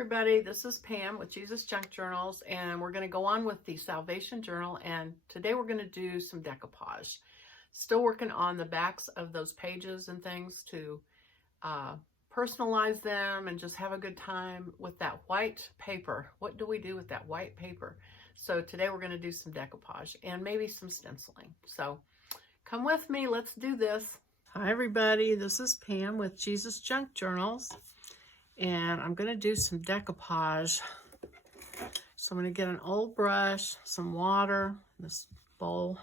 everybody, this is Pam with Jesus Junk Journals, and we're going to go on with the Salvation Journal, and today we're going to do some decoupage. Still working on the backs of those pages and things to personalize them and just have a good time with that white paper. What do we do with that white paper? So today we're going to do some decoupage and maybe some stenciling. So come with me, let's do this. Hi everybody, this is Pam with Jesus Junk Journals. And I'm going to do some decoupage. So I'm going to get an old brush, some water, this bowl.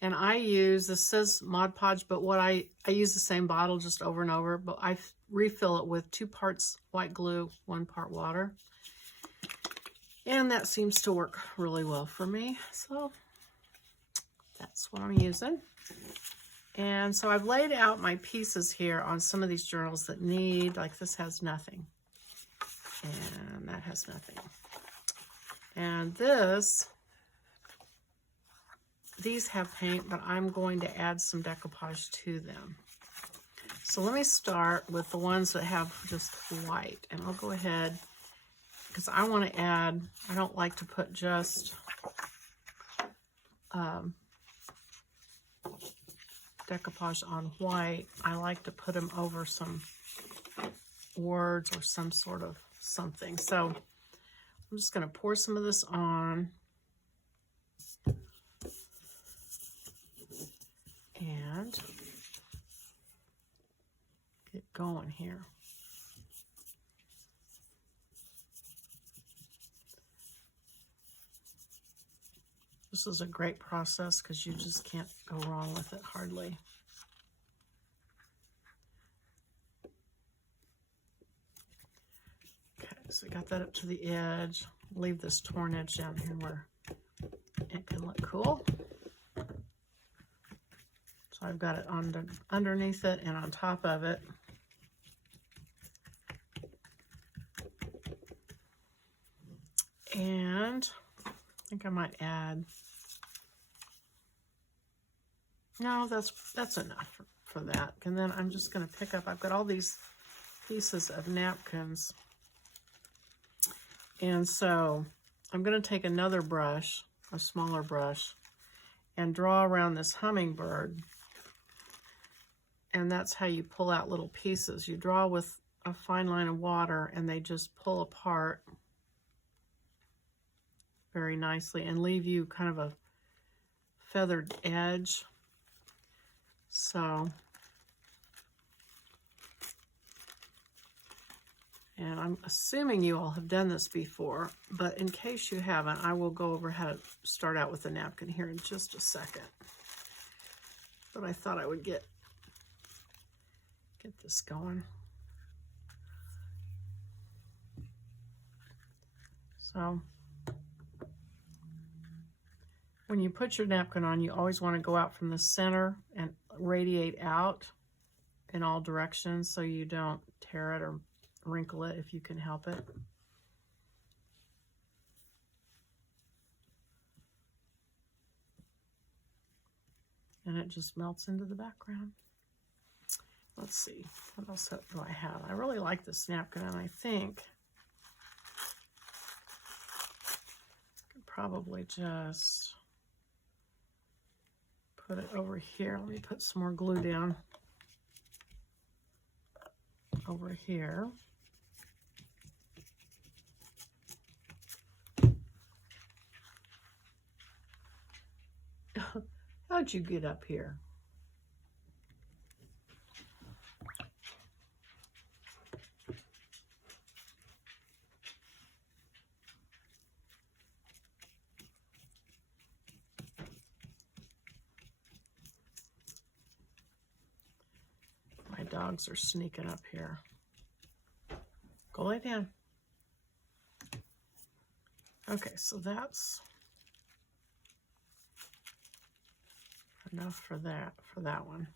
And I use, this says Mod Podge, but what I use the same bottle just over and over, but I refill it with 2 parts white glue, 1 part water. And that seems to work really well for me. So that's what I'm using. And so I've laid out my pieces here on some of these journals that need, like this has nothing. And that has nothing. And these have paint, but I'm going to add some decoupage to them. So let me start with the ones that have just white. And I'll go ahead, because I want to add, I don't like to put just decoupage on white. I like to put them over some words or some sort of something. So I'm just going to pour some of this on and get going here. This is a great process because you just can't go wrong with it hardly. Okay, so I got that up to the edge. Leave this torn edge down here where it can look cool. So I've got it underneath it and on top of it. And I think I might add, no, that's enough for that. And then I'm just going to pick up, I've got all these pieces of napkins. And so I'm going to take another brush, a smaller brush, and draw around this hummingbird. And that's how you pull out little pieces. You draw with a fine line of water and they just pull apart very nicely and leave you kind of a feathered edge. So, and I'm assuming you all have done this before, but in case you haven't, I will go over how to start out with the napkin here in just a second. But I thought I would get this going. So, when you put your napkin on, you always want to go out from the center and radiate out in all directions so you don't tear it or wrinkle it if you can help it. And it just melts into the background. Let's see, what else do I have? I really like this napkin, and I think I could probably just put it over here. Let me put some more glue down over here. How'd you get up here? My dogs are sneaking up here. Go lay down. Okay, so that's enough for that one.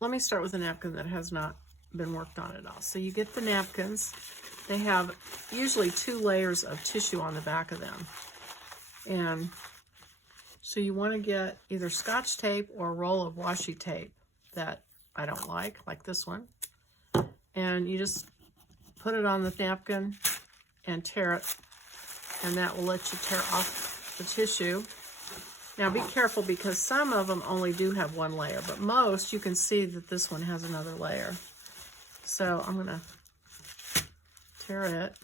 Let me start with a napkin that has not been worked on at all. So you get the napkins. They have usually 2 layers of tissue on the back of them. And so you want to get either Scotch tape or a roll of washi tape that I don't like this one. And you just put it on the napkin and tear it, and that will let you tear off the tissue. Now be careful because some of them only do have one layer, but most you can see that this one has another layer. So I'm gonna tear it.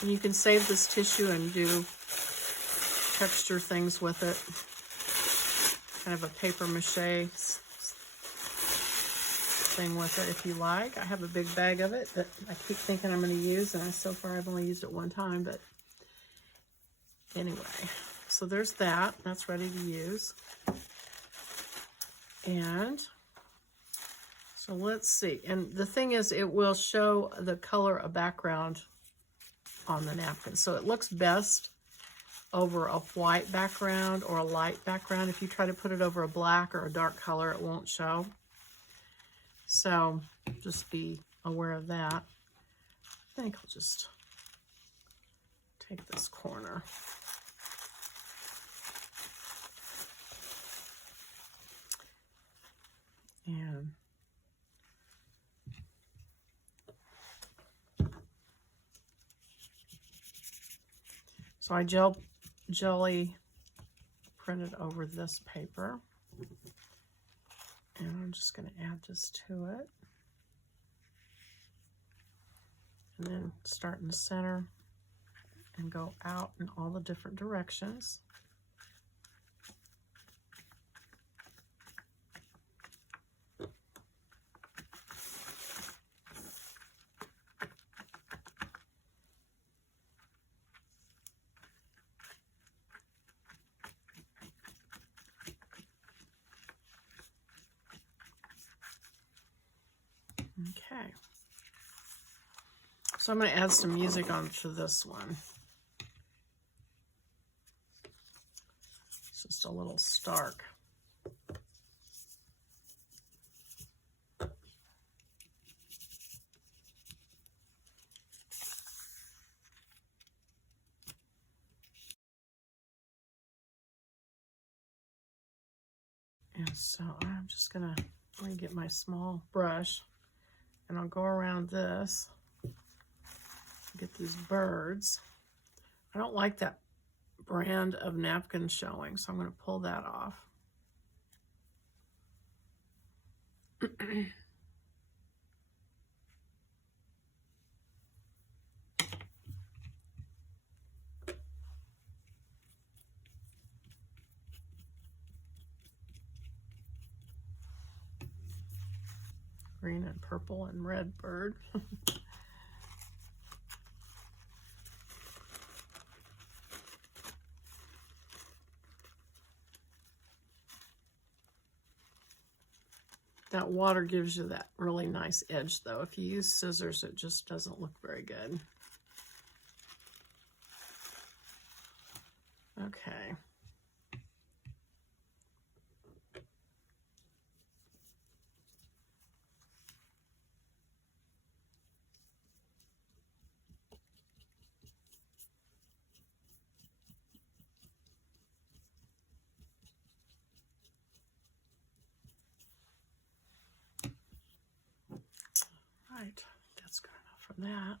And you can save this tissue and do texture things with it. Kind of a paper mache thing with it if you like. I have a big bag of it that I keep thinking I'm going to use, and so far I've only used it one time, but anyway. So there's that. That's ready to use. And so let's see. And the thing is, it will show the color of background on the napkin. So it looks best over a white background or a light background. If you try to put it over a black or a dark color, it won't show. So just be aware of that. I think I'll just take this corner. And so I jelly printed over this paper. And I'm just going to add this to it. And then start in the center and go out in all the different directions. Okay. So I'm going to add some music onto this one. It's just a little stark. And so I'm just going to get my small brush. And I'll go around this, get these birds. I don't like that brand of napkin showing, so I'm going to pull that off. Green and purple and red bird. That water gives you that really nice edge though. If you use scissors, it just doesn't look very good. Okay. Right, that's good enough for that.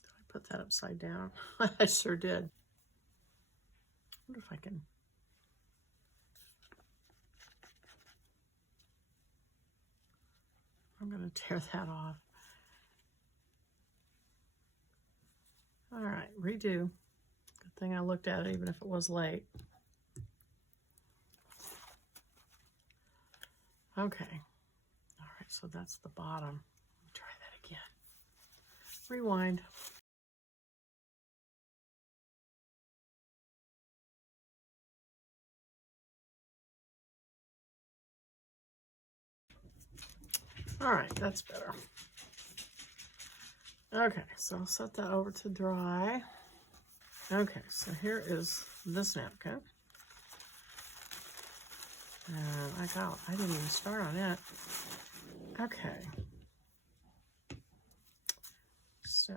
Did I put that upside down? I sure did. I wonder if I can. I'm going to tear that off. All right, redo. Good thing I looked at it even if it was late. Okay. All right, so that's the bottom. Try that again. Rewind. All right, that's better. Okay, so I'll set that over to dry. Okay, so here is this napkin. And I didn't even start on it. Okay. So,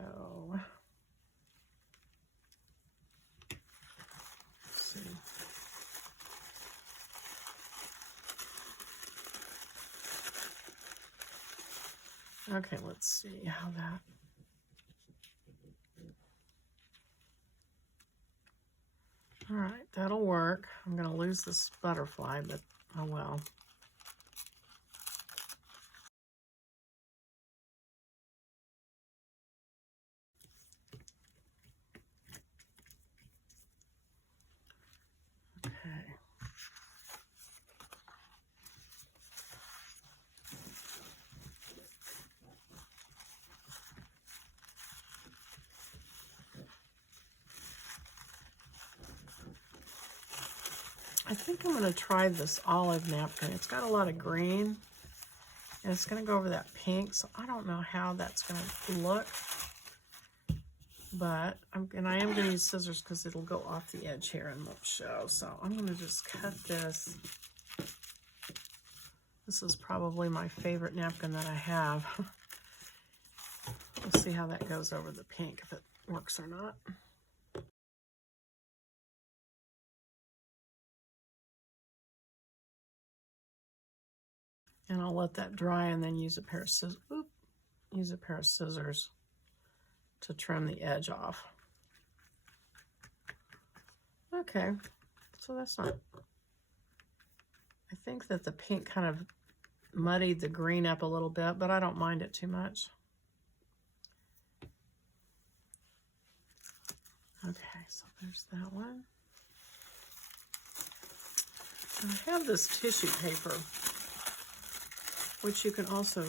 let's see. Okay, let's see how that. All right, that'll work. I'm going to lose this butterfly, but oh well. Okay. I think I'm going to try this olive napkin. It's got a lot of green, and it's going to go over that pink, so I don't know how that's going to look. But I am going to use scissors because it'll go off the edge here and won't show. So I'm going to just cut this. This is probably my favorite napkin that I have. We'll see how that goes over the pink, if it works or not. And I'll let that dry and then use a pair of scissors. Use a pair of scissors to trim the edge off. Okay, so that's not. I think that the pink kind of muddied the green up a little bit, but I don't mind it too much. Okay, so there's that one. And I have this tissue paper, which you can also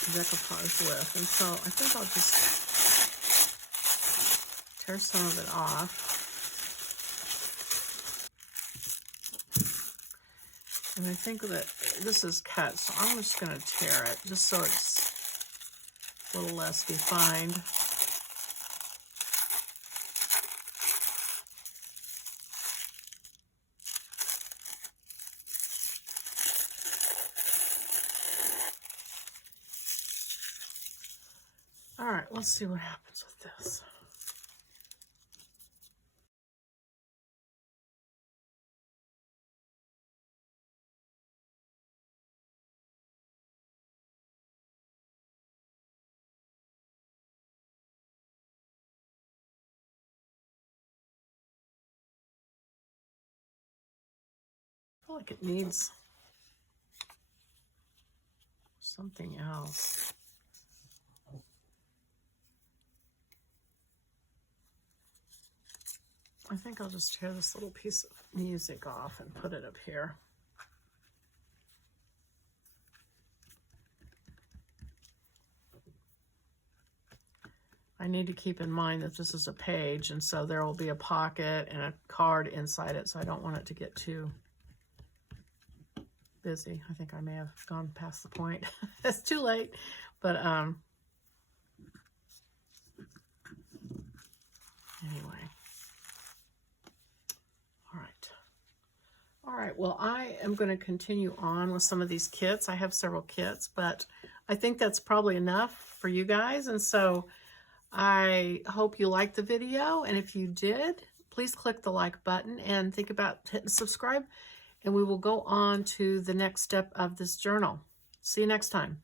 decoupage with. And so I think I'll just tear some of it off. And I think that this is cut, so I'm just going to tear it just so it's a little less defined. All right, let's see what happens with this. I feel like it needs something else. I think I'll just tear this little piece of music off and put it up here. I need to keep in mind that this is a page, and so there will be a pocket and a card inside it, so I don't want it to get too busy. I think I may have gone past the point. It's too late, but anyway. All right, well, I am going to continue on with some of these kits. I have several kits, but I think that's probably enough for you guys. And so I hope you liked the video. And if you did, please click the like button and think about hitting subscribe. And we will go on to the next step of this journal. See you next time.